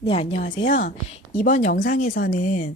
네, 안녕하세요. 이번 영상에서는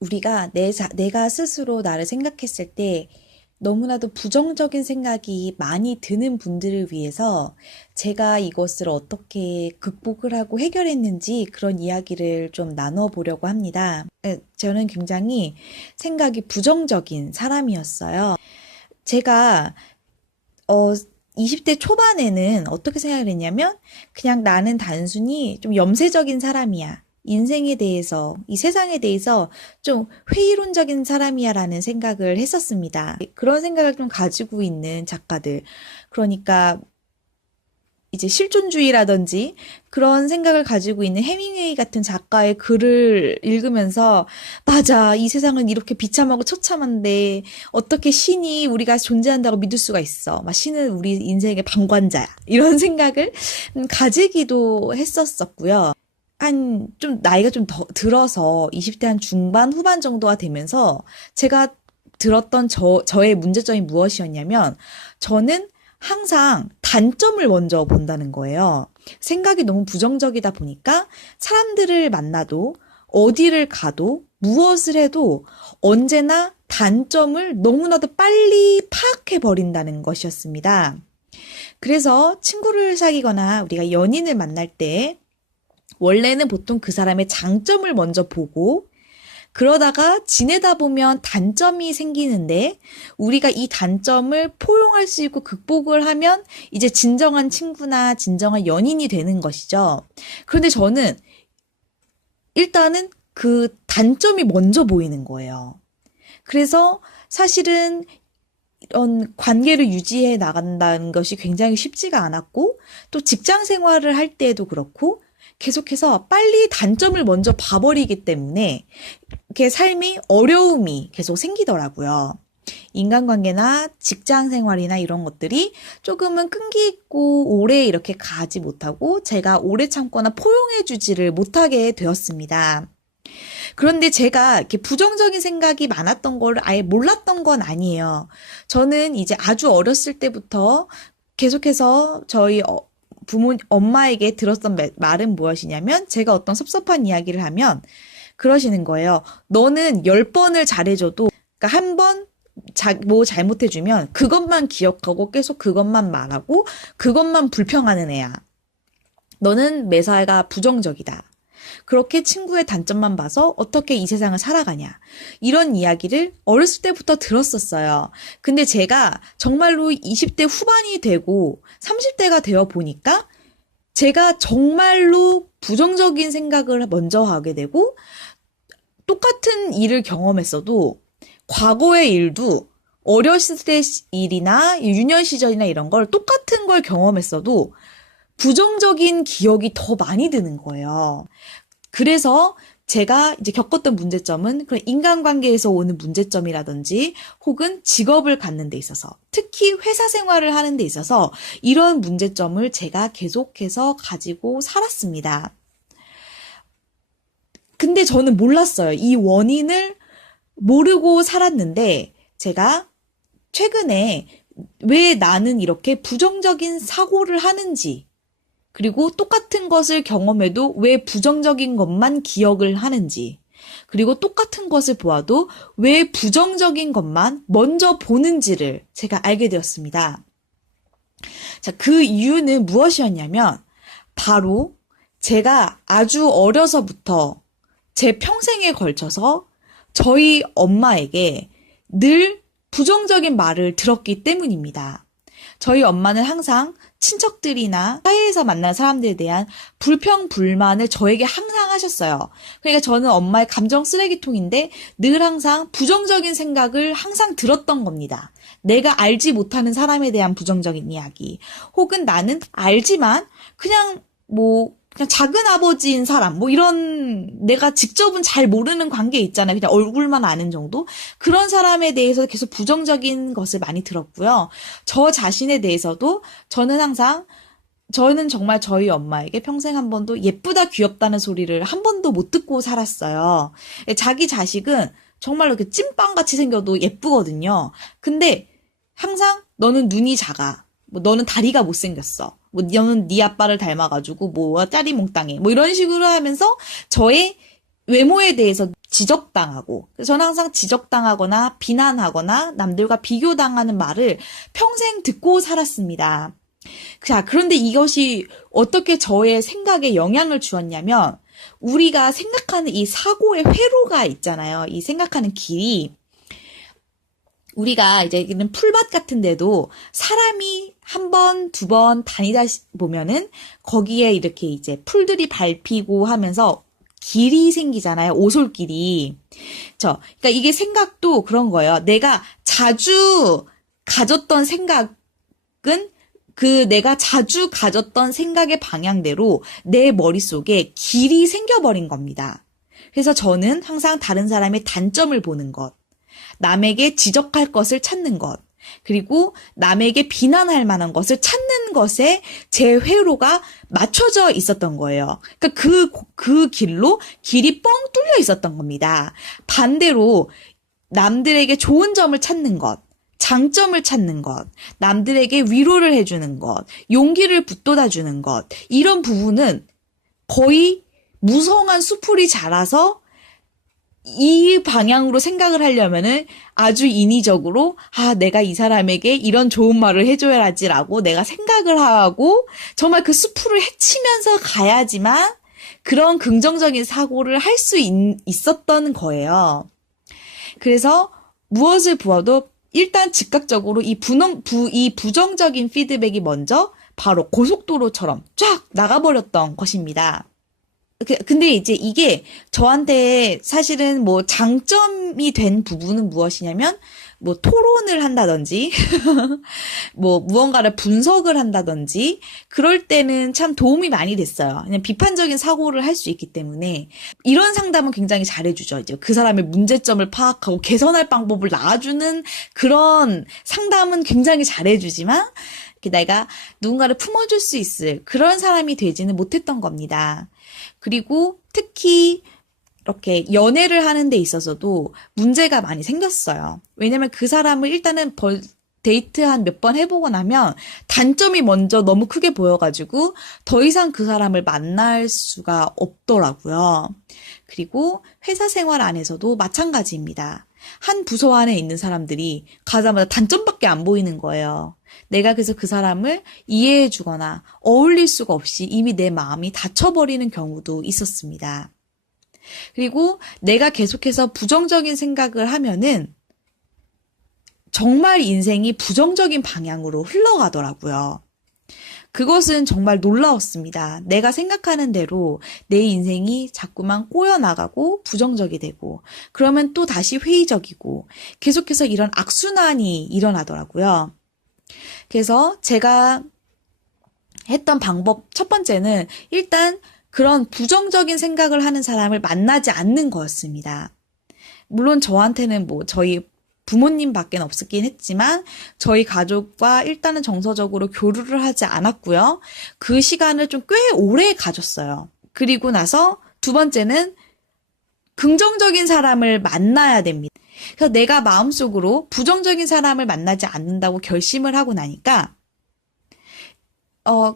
우리가 내가 스스로 나를 생각했을 때 너무나도 부정적인 생각이 많이 드는 분들을 위해서 제가 이것을 어떻게 극복을 하고 해결했는지 그런 이야기를 좀 나눠보려고 합니다. 저는 굉장히 생각이 부정적인 사람이었어요. 제가 20대 초반에는 어떻게 생각을 했냐면, 그냥 나는 단순히 좀 염세적인 사람이야. 인생에 대해서, 이 세상에 대해서 좀 회의론적인 사람이야 라는 생각을 했었습니다. 그런 생각을 좀 가지고 있는 작가들. 그러니까 이제 실존주의라든지 그런 생각을 가지고 있는 해밍웨이 같은 작가의 글을 읽으면서 맞아, 이 세상은 이렇게 비참하고 처참한데 어떻게 신이 우리가 존재한다고 믿을 수가 있어. 막 신은 우리 인생의 방관자야. 이런 생각을 가지기도 했었었고요. 좀 나이가 좀 더 들어서 20대 한 중반 후반 정도가 되면서 제가 들었던 저의 문제점이 무엇이었냐면, 저는 항상 단점을 먼저 본다는 거예요. 생각이 너무 부정적이다 보니까 사람들을 만나도 어디를 가도 무엇을 해도 언제나 단점을 너무나도 빨리 파악해 버린다는 것이었습니다. 그래서 친구를 사귀거나 우리가 연인을 만날 때 원래는 보통 그 사람의 장점을 먼저 보고, 그러다가 지내다 보면 단점이 생기는데 우리가 이 단점을 포용할 수 있고 극복을 하면 이제 진정한 친구나 진정한 연인이 되는 것이죠. 그런데 저는 일단은 그 단점이 먼저 보이는 거예요. 그래서 사실은 이런 관계를 유지해 나간다는 것이 굉장히 쉽지가 않았고, 또 직장 생활을 할 때에도 그렇고 계속해서 빨리 단점을 먼저 봐버리기 때문에 이렇게 삶이 어려움이 계속 생기더라고요. 인간관계나 직장 생활이나 이런 것들이 조금은 끈기 있고 오래 이렇게 가지 못하고 제가 오래 참거나 포용해주지를 못하게 되었습니다. 그런데 제가 이렇게 부정적인 생각이 많았던 걸 아예 몰랐던 건 아니에요. 저는 이제 아주 어렸을 때부터 계속해서 저희 엄마에게 들었던 말은 무엇이냐면, 제가 어떤 섭섭한 이야기를 하면 그러시는 거예요. 너는 10번을 잘해줘도, 그러니까 한 번 뭐 잘못해주면 그것만 기억하고 계속 그것만 말하고 그것만 불평하는 애야. 너는 매사가 부정적이다. 그렇게 친구의 단점만 봐서 어떻게 이 세상을 살아가냐. 이런 이야기를 어렸을 때부터 들었었어요. 근데 제가 정말로 20대 후반이 되고 30대가 되어 보니까 제가 정말로 부정적인 생각을 먼저 하게 되고, 똑같은 일을 경험했어도 과거의 일도 어렸을 때 일이나 유년 시절이나 이런 걸 똑같은 걸 경험했어도 부정적인 기억이 더 많이 드는 거예요. 그래서 제가 이제 겪었던 문제점은 그런 인간관계에서 오는 문제점이라든지 혹은 직업을 갖는 데 있어서, 특히 회사 생활을 하는 데 있어서 이런 문제점을 제가 계속해서 가지고 살았습니다. 근데 저는 몰랐어요. 이 원인을 모르고 살았는데, 제가 최근에 왜 나는 이렇게 부정적인 사고를 하는지, 그리고 똑같은 것을 경험해도 왜 부정적인 것만 기억을 하는지, 그리고 똑같은 것을 보아도 왜 부정적인 것만 먼저 보는지를 제가 알게 되었습니다. 자, 그 이유는 무엇이었냐면, 바로 제가 아주 어려서부터 제 평생에 걸쳐서 저희 엄마에게 늘 부정적인 말을 들었기 때문입니다. 저희 엄마는 항상 친척들이나 사회에서 만난 사람들에 대한 불평, 불만을 저에게 항상 하셨어요. 그러니까 저는 엄마의 감정 쓰레기통인데 늘 항상 부정적인 생각을 항상 들었던 겁니다. 내가 알지 못하는 사람에 대한 부정적인 이야기, 혹은 나는 알지만 그냥 작은 아버지인 사람, 이런 내가 직접은 잘 모르는 관계 있잖아요. 그냥 얼굴만 아는 정도? 그런 사람에 대해서 계속 부정적인 것을 많이 들었고요. 저 자신에 대해서도 저는 정말 저희 엄마에게 평생 한 번도 예쁘다 귀엽다는 소리를 한 번도 못 듣고 살았어요. 자기 자식은 정말로 이렇게 찐빵같이 생겨도 예쁘거든요. 근데 항상 너는 눈이 작아. 너는 다리가 못생겼어. 뭐 너는 네 아빠를 닮아가지고 뭐 짜리몽땅해 뭐 이런 식으로 하면서 저의 외모에 대해서 지적당하고, 저는 항상 지적당하거나 비난하거나 남들과 비교당하는 말을 평생 듣고 살았습니다. 자, 그런데 이것이 어떻게 저의 생각에 영향을 주었냐면, 우리가 생각하는 이 사고의 회로가 있잖아요. 이 생각하는 길이, 우리가 이제 이런 풀밭 같은 데도 사람이 한 번, 두 번 다니다 보면은 거기에 이렇게 이제 풀들이 밟히고 하면서 길이 생기잖아요. 오솔길이. 그러니까 이게 생각도 그런 거예요. 내가 자주 가졌던 생각은 그 내가 자주 가졌던 생각의 방향대로 내 머릿속에 길이 생겨버린 겁니다. 그래서 저는 항상 다른 사람의 단점을 보는 것, 남에게 지적할 것을 찾는 것, 그리고 남에게 비난할 만한 것을 찾는 것에 제 회로가 맞춰져 있었던 거예요. 그러니까 그 길로 길이 뻥 뚫려 있었던 겁니다. 반대로 남들에게 좋은 점을 찾는 것, 장점을 찾는 것, 남들에게 위로를 해주는 것, 용기를 북돋아주는 것, 이런 부분은 거의 무성한 수풀이 자라서 이 방향으로 생각을 하려면은 아주 인위적으로, 내가 이 사람에게 이런 좋은 말을 해줘야지라고 내가 생각을 하고, 정말 그 수풀을 헤치면서 가야지만 그런 긍정적인 사고를 할 수 있었던 거예요. 그래서 무엇을 보아도 일단 즉각적으로 이 부정적인 피드백이 먼저 바로 고속도로처럼 쫙 나가버렸던 것입니다. 근데 이제 이게 저한테 사실은 뭐 장점이 된 부분은 무엇이냐면, 뭐 토론을 한다든지, 뭐 무언가를 분석을 한다든지, 그럴 때는 참 도움이 많이 됐어요. 그냥 비판적인 사고를 할 수 있기 때문에. 이런 상담은 굉장히 잘해주죠. 이제 그 사람의 문제점을 파악하고 개선할 방법을 나와주는 그런 상담은 굉장히 잘해주지만, 내가 누군가를 품어줄 수 있을 그런 사람이 되지는 못했던 겁니다. 그리고 특히 이렇게 연애를 하는 데 있어서도 문제가 많이 생겼어요. 왜냐면 그 사람을 일단은 데이트 한 몇 번 해보고 나면 단점이 먼저 너무 크게 보여가지고 더 이상 그 사람을 만날 수가 없더라고요. 그리고 회사 생활 안에서도 마찬가지입니다. 한 부서 안에 있는 사람들이 가자마자 단점밖에 안 보이는 거예요. 내가 그래서 그 사람을 이해해주거나 어울릴 수가 없이 이미 내 마음이 닫혀버리는 경우도 있었습니다. 그리고 내가 계속해서 부정적인 생각을 하면은 정말 인생이 부정적인 방향으로 흘러가더라고요. 그것은 정말 놀라웠습니다. 내가 생각하는 대로 내 인생이 자꾸만 꼬여나가고 부정적이 되고, 그러면 또 다시 회의적이고, 계속해서 이런 악순환이 일어나더라고요. 그래서 제가 했던 방법 첫 번째는 일단 그런 부정적인 생각을 하는 사람을 만나지 않는 거였습니다. 물론 저한테는 뭐 저희 부모님밖에 없었긴 했지만 저희 가족과 일단은 정서적으로 교류를 하지 않았고요. 그 시간을 좀 꽤 오래 가졌어요. 그리고 나서 두 번째는 긍정적인 사람을 만나야 됩니다. 그래서 내가 마음속으로 부정적인 사람을 만나지 않는다고 결심을 하고 나니까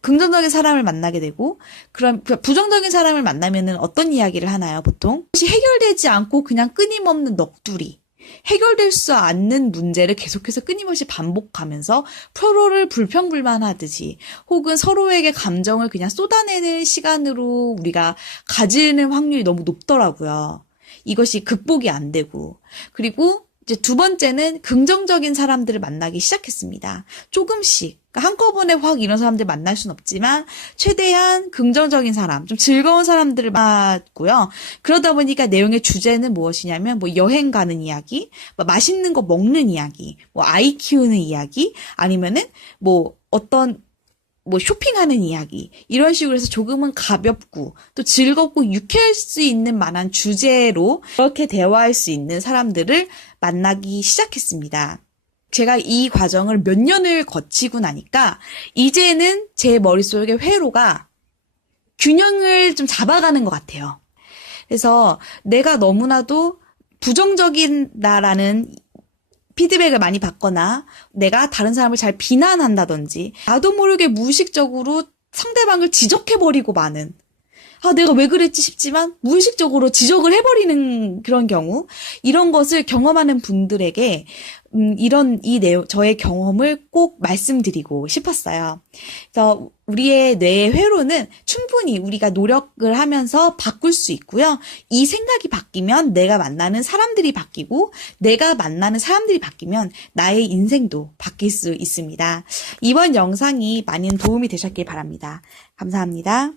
긍정적인 사람을 만나게 되고, 그럼 부정적인 사람을 만나면은 어떤 이야기를 하나요, 보통? 혹시 해결되지 않고 그냥 끊임없는 넋두리, 해결될 수 않는 문제를 계속해서 끊임없이 반복하면서 서로를 불평불만하듯이, 혹은 서로에게 감정을 그냥 쏟아내는 시간으로 우리가 가지는 확률이 너무 높더라고요. 이것이 극복이 안 되고. 그리고 이제 두 번째는 긍정적인 사람들을 만나기 시작했습니다. 조금씩. 그러니까 한꺼번에 확 이런 사람들 만날 순 없지만 최대한 긍정적인 사람, 좀 즐거운 사람들을 만났고요. 그러다 보니까 내용의 주제는 무엇이냐면 뭐 여행 가는 이야기, 뭐 맛있는 거 먹는 이야기, 뭐 아이 키우는 이야기, 아니면은 뭐 어떤 뭐 쇼핑하는 이야기, 이런 식으로 해서 조금은 가볍고 또 즐겁고 유쾌할 수 있는 만한 주제로 그렇게 대화할 수 있는 사람들을 만나기 시작했습니다. 제가 이 과정을 몇 년을 거치고 나니까 이제는 제 머릿속의 회로가 균형을 좀 잡아가는 것 같아요. 그래서 내가 너무나도 부정적인 나라는 피드백을 많이 받거나 내가 다른 사람을 잘 비난한다든지 나도 모르게 무의식적으로 상대방을 지적해버리고 마는 내가 왜 그랬지 싶지만 무의식적으로 지적을 해버리는 그런 경우 이런 것을 경험하는 분들에게 저의 경험을 꼭 말씀드리고 싶었어요. 그래서 우리의 뇌의 회로는 충분히 우리가 노력을 하면서 바꿀 수 있고요. 이 생각이 바뀌면 내가 만나는 사람들이 바뀌고 내가 만나는 사람들이 바뀌면 나의 인생도 바뀔 수 있습니다. 이번 영상이 많은 도움이 되셨길 바랍니다. 감사합니다.